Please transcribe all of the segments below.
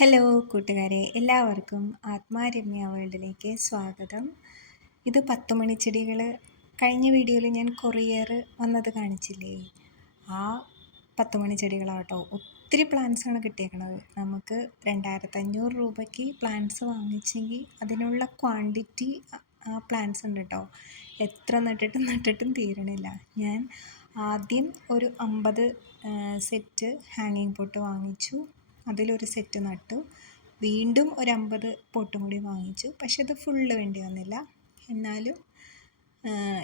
Hello കൂട്ടുകാരെ എല്ലാവർക്കും ആത്മാരമ്യ വേൾഡിലേക്ക് സ്വാഗതം. ഇത് പത്ത് മണിച്ചെടികൾ കഴിഞ്ഞ വീഡിയോയിൽ ഞാൻ കൊറിയർ വന്നത് കാണിച്ചില്ലേ? ആ പത്ത് മണിച്ചെടികളാട്ടോ ഒത്തിരി പ്ലാന്റ്സാണ് കിട്ടിയേക്കുന്നത് നമുക്ക് രണ്ടായിരത്തഞ്ഞൂറ് രൂപയ്ക്ക് പ്ലാന്റ്സ് വാങ്ങിച്ചെങ്കിൽ അതിനുള്ള ക്വാണ്ടിറ്റി ആ പ്ലാന്റ്സ് ഉണ്ട് കേട്ടോ എത്ര നട്ടിട്ടും നട്ടിട്ടും തീരണില്ല. ഞാൻ ആദ്യം ഒരു അമ്പത് സെറ്റ് ഹാങ്ങിങ് പോട്ട് വാങ്ങിച്ചു. അതിലൊരു സെറ്റ് നട്ടു. വീണ്ടും ഒരു അമ്പത് പൊട്ടും കൂടി വാങ്ങിച്ചു. പക്ഷെ അത് ഫുള്ള് വേണ്ടി വന്നില്ല. എന്നാലും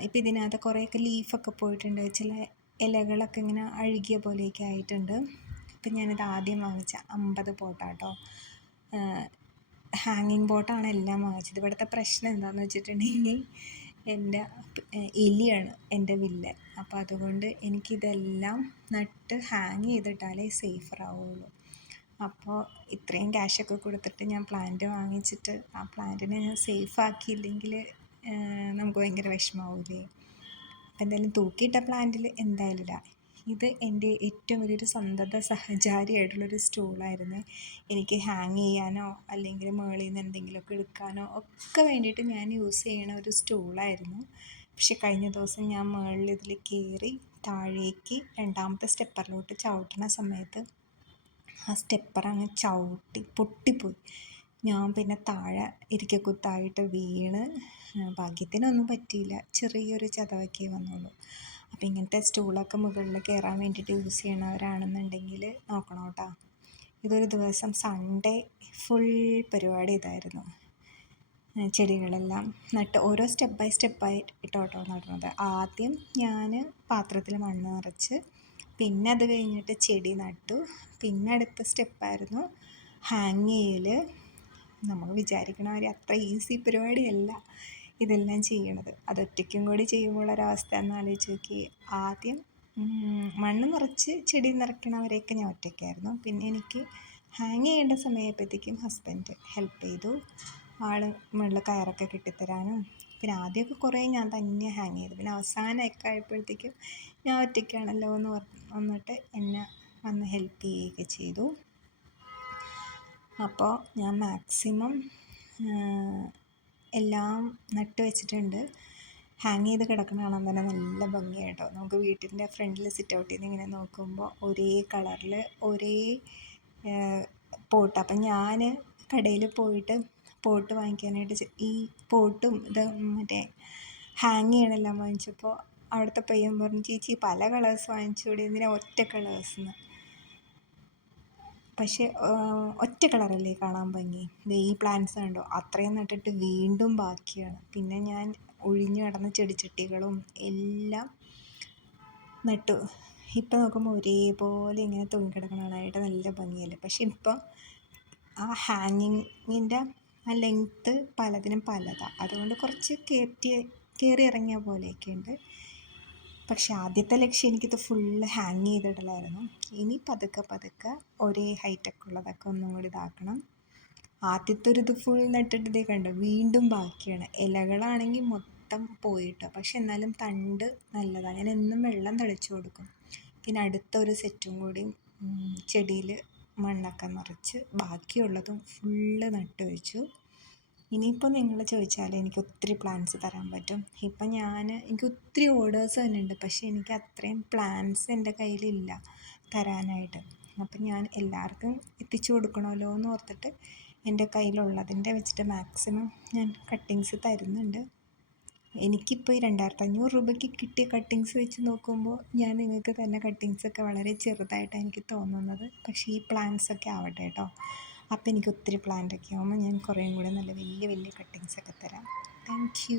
ഇപ്പം ഇതിനകത്ത് കുറേയൊക്കെ ലീഫൊക്കെ പോയിട്ടുണ്ട്. ചില ഇലകളൊക്കെ ഇങ്ങനെ അഴുകിയ പോലെയൊക്കെ ആയിട്ടുണ്ട്. അപ്പം ഞാനിത് ആദ്യം വാങ്ങിച്ച അമ്പത് പോട്ടാട്ടോ. ഹാങ്ങിങ് ബോട്ടാണ് എല്ലാം വാങ്ങിച്ചത്. ഇവിടുത്തെ പ്രശ്നം എന്താണെന്ന് വെച്ചിട്ടുണ്ടെങ്കിൽ എന്റെ എലിയാണ് എന്റെ വില്ലൻ. അപ്പോൾ അതുകൊണ്ട് എനിക്കിതെല്ലാം നട്ട് ഹാങ് ചെയ്തിട്ടാലേ സേഫർ ആവുള്ളൂ അപ്പോൾ ഇത്രയും ക്യാഷൊക്കെ കൊടുത്തിട്ട് ഞാൻ പ്ലാന്റ് വാങ്ങിച്ചിട്ട് ആ പ്ലാന്റിനെ ഞാൻ സേഫ് ആക്കിയില്ലെങ്കിൽ നമുക്ക് ഭയങ്കര വിഷമാവില്ലേ അപ്പം എന്തായാലും തൂക്കിയിട്ട പ്ലാന്റിൽ എന്തായാലും ഇല്ല ഇത് എന്റെ ഏറ്റവും വലിയൊരു സന്തത സഹചാരിയായിട്ടുള്ളൊരു സ്റ്റൂളായിരുന്നു എനിക്ക് ഹാങ് ചെയ്യാനോ അല്ലെങ്കിൽ മുകളിൽ നിന്ന് എന്തെങ്കിലുമൊക്കെ എടുക്കാനോ ഒക്കെ വേണ്ടിയിട്ട് ഞാൻ യൂസ് ചെയ്യണ ഒരു സ്റ്റൂളായിരുന്നു പക്ഷെ കഴിഞ്ഞ ദിവസം ഞാൻ മുകളിൽ ഇതിൽ കയറി താഴേക്ക് രണ്ടാമത്തെ സ്റ്റെപ്പറിലോട്ട് ചവിട്ടുന്ന സമയത്ത് ആ സ്റ്റെപ്പർ അങ്ങ് ചവിട്ടി പൊട്ടിപ്പോയി. ഞാൻ പിന്നെ താഴെ ഇരിക്കക്കുത്തായിട്ട് വീണ്. ഭാഗ്യത്തിനൊന്നും പറ്റിയില്ല. ചെറിയൊരു ചതവൊക്കെ വന്നുള്ളൂ. അപ്പോൾ ഇങ്ങനത്തെ സ്റ്റൂളൊക്കെ മുകളിൽ കയറാൻ വേണ്ടിയിട്ട് യൂസ് ചെയ്യണവരാണെന്നുണ്ടെങ്കിൽ നോക്കണം കേട്ടോ. ഇതൊരു ദിവസം സൺഡേ ഫുൾ പരിപാടി ഇതായിരുന്നു. ചെടികളെല്ലാം നട്ട് ഓരോ സ്റ്റെപ്പ് ബൈ സ്റ്റെപ്പായി ഇട്ടോട്ടോ നടുന്നത്. ആദ്യം ഞാൻ പാത്രത്തിൽ മണ്ണ് നിറച്ച് പിന്നെ അത് കഴിഞ്ഞിട്ട് ചെടി നട്ടു. പിന്നെ അടുത്ത സ്റ്റെപ്പായിരുന്നു ഹാങ് ചെയ്യൽ നമ്മൾ വിചാരിക്കണ മാതിരി അത്ര ഈസി പരിപാടിയല്ല ഇതെല്ലാം ചെയ്യണത്. അതൊറ്റയ്ക്കും കൂടി ചെയ്യുമ്പോഴൊരവസ്ഥ എന്ന് ആലോചിച്ച് നോക്കി. ആദ്യം മണ്ണ് നിറച്ച് ചെടി നിറയ്ക്കണവരെയൊക്കെ ഞാൻ ഒറ്റയ്ക്കായിരുന്നു. പിന്നെ എനിക്ക് ഹാങ് ചെയ്യേണ്ട സമയപ്പോഴത്തേക്കും ഹസ്ബൻഡ് ഹെൽപ്പ് ചെയ്തു. ആൾ മുകളിൽ കയറൊക്കെ കെട്ടിത്തരാനും പിന്നെ ആദ്യമൊക്കെ കുറേ ഞാൻ തന്നെ ഹാങ് ചെയ്തു. പിന്നെ അവസാനമൊക്കെ ആയപ്പോഴത്തേക്കും ഞാൻ ഒറ്റയ്ക്കാണല്ലോ എന്ന് വന്നിട്ട് എന്നെ വന്ന് ഹെൽപ്പ് ചെയ്യുകയൊക്കെ ചെയ്തു. അപ്പോൾ ഞാൻ മാക്സിമം എല്ലാം നട്ട് വെച്ചിട്ടുണ്ട്. ഹാങ് ചെയ്ത് കിടക്കുന്ന കാണാൻ തന്നെ നല്ല ഭംഗിയായിട്ടോ നമുക്ക് വീട്ടിന്റെ ഫ്രണ്ടിൽ സിറ്റ് ഔട്ടിൽ ഇങ്ങനെ നോക്കുമ്പോൾ ഒരേ കളറിൽ ഒരേ പോട്ട്. അപ്പം ഞാൻ കടയിൽ പോയിട്ട് പോട്ട് വാങ്ങിക്കാനായിട്ട് ഈ പോട്ടും ഇത് മറ്റേ ഹാങ് ചെയ്യണെല്ലാം വാങ്ങിച്ചപ്പോൾ അവിടുത്തെ പയ്യൻ പറഞ്ഞു ചേച്ചി പല കളേഴ്സ് വാങ്ങിച്ചുകൂടി എന്തിനാ ഒറ്റ കളേഴ്സെന്ന് പക്ഷേ ഒറ്റ കളറല്ലേ കാണാൻ ഭംഗി? ഈ പ്ലാന്റ്സ് കണ്ടോ? അത്രയും നട്ടിട്ട് വീണ്ടും ബാക്കിയാണ്. പിന്നെ ഞാൻ ഒഴിഞ്ഞു കിടന്ന ചെടിച്ചട്ടികളും എല്ലാം നട്ടു. ഇപ്പം നോക്കുമ്പോൾ ഒരേപോലെ ഇങ്ങനെ തൂങ്ങിക്കിടക്കണതായിട്ട് നല്ല ഭംഗിയല്ലേ? പക്ഷെ ഇപ്പം ആ ഹാങ്ങിങ്ങിന്റെ ആ ലെങ്ത്ത് പലതിനും പലതാണ് അതുകൊണ്ട് കുറച്ച് കയറ്റി കയറി ഇറങ്ങിയ പോലെയൊക്കെ ഉണ്ട്. പക്ഷെ ആദ്യത്തെ ലക്ഷ്യം എനിക്കിത് ഫുള്ള് ഹാങ് ചെയ്തിടലായിരുന്നു. ഇനി പതുക്കെ പതുക്കെ ഒരേ ഹൈറ്റൊക്കെ ഉള്ളതൊക്കെ ഒന്നും കൂടി ഇതാക്കണം. ആദ്യത്തെ ഒരു ഇത് ഫുൾ നട്ടിട്ട് കണ്ടു? വീണ്ടും ബാക്കിയാണ്. ഇലകളാണെങ്കിൽ മൊത്തം പോയിട്ടോ. പക്ഷെ എന്നാലും തണ്ട് നല്ലതാണ് ഞാൻ എന്നും വെള്ളം തളിച്ചു കൊടുക്കും. പിന്നെ അടുത്ത ഒരു സെറ്റും കൂടി ചെടിയിൽ മണ്ണൊക്കെ നിറച്ച് ബാക്കിയുള്ളതും ഫുള്ള് നട്ട് വെച്ചു ഇനിയിപ്പോൾ നിങ്ങൾ ചോദിച്ചാൽ എനിക്ക് ഒത്തിരി പ്ലാൻസ് തരാൻ പറ്റും. ഇപ്പം ഞാൻ എനിക്ക് ഒത്തിരി ഓർഡേഴ്സ് തന്നെ ഉണ്ട് പക്ഷേ എനിക്ക് അത്രയും പ്ലാൻസ് എന്റെ കയ്യിലില്ല തരാനായിട്ട്. അപ്പം ഞാൻ എല്ലാവർക്കും എത്തിച്ചു കൊടുക്കണമല്ലോ എന്ന് ഓർത്തിട്ട് എന്റെ കയ്യിലുള്ളതിന്റെ വെച്ചിട്ട് മാക്സിമം ഞാൻ കട്ടിങ്സ് തരുന്നുണ്ട്. എനിക്കിപ്പോൾ ഈ രണ്ടായിരത്തി അഞ്ഞൂറ് രൂപയ്ക്ക് കിട്ടിയ കട്ടിങ്സ് വെച്ച് നോക്കുമ്പോൾ ഞാൻ നിങ്ങൾക്ക് തന്നെ കട്ടിങ്സൊക്കെ വളരെ ചെറുതായിട്ടാണ് എനിക്ക് തോന്നുന്നത്. പക്ഷേ ഈ പ്ലാൻസ് ഒക്കെ ആവട്ടെ കേട്ടോ അപ്പോൾ എനിക്ക് ഒത്തിരി പ്ലാന്റ് ഒക്കെ ആകുമ്പോൾ ഞാൻ കുറേയും കൂടെ നല്ല വലിയ വലിയ കട്ടിങ്സ് ഒക്കെ തരാം. Thank you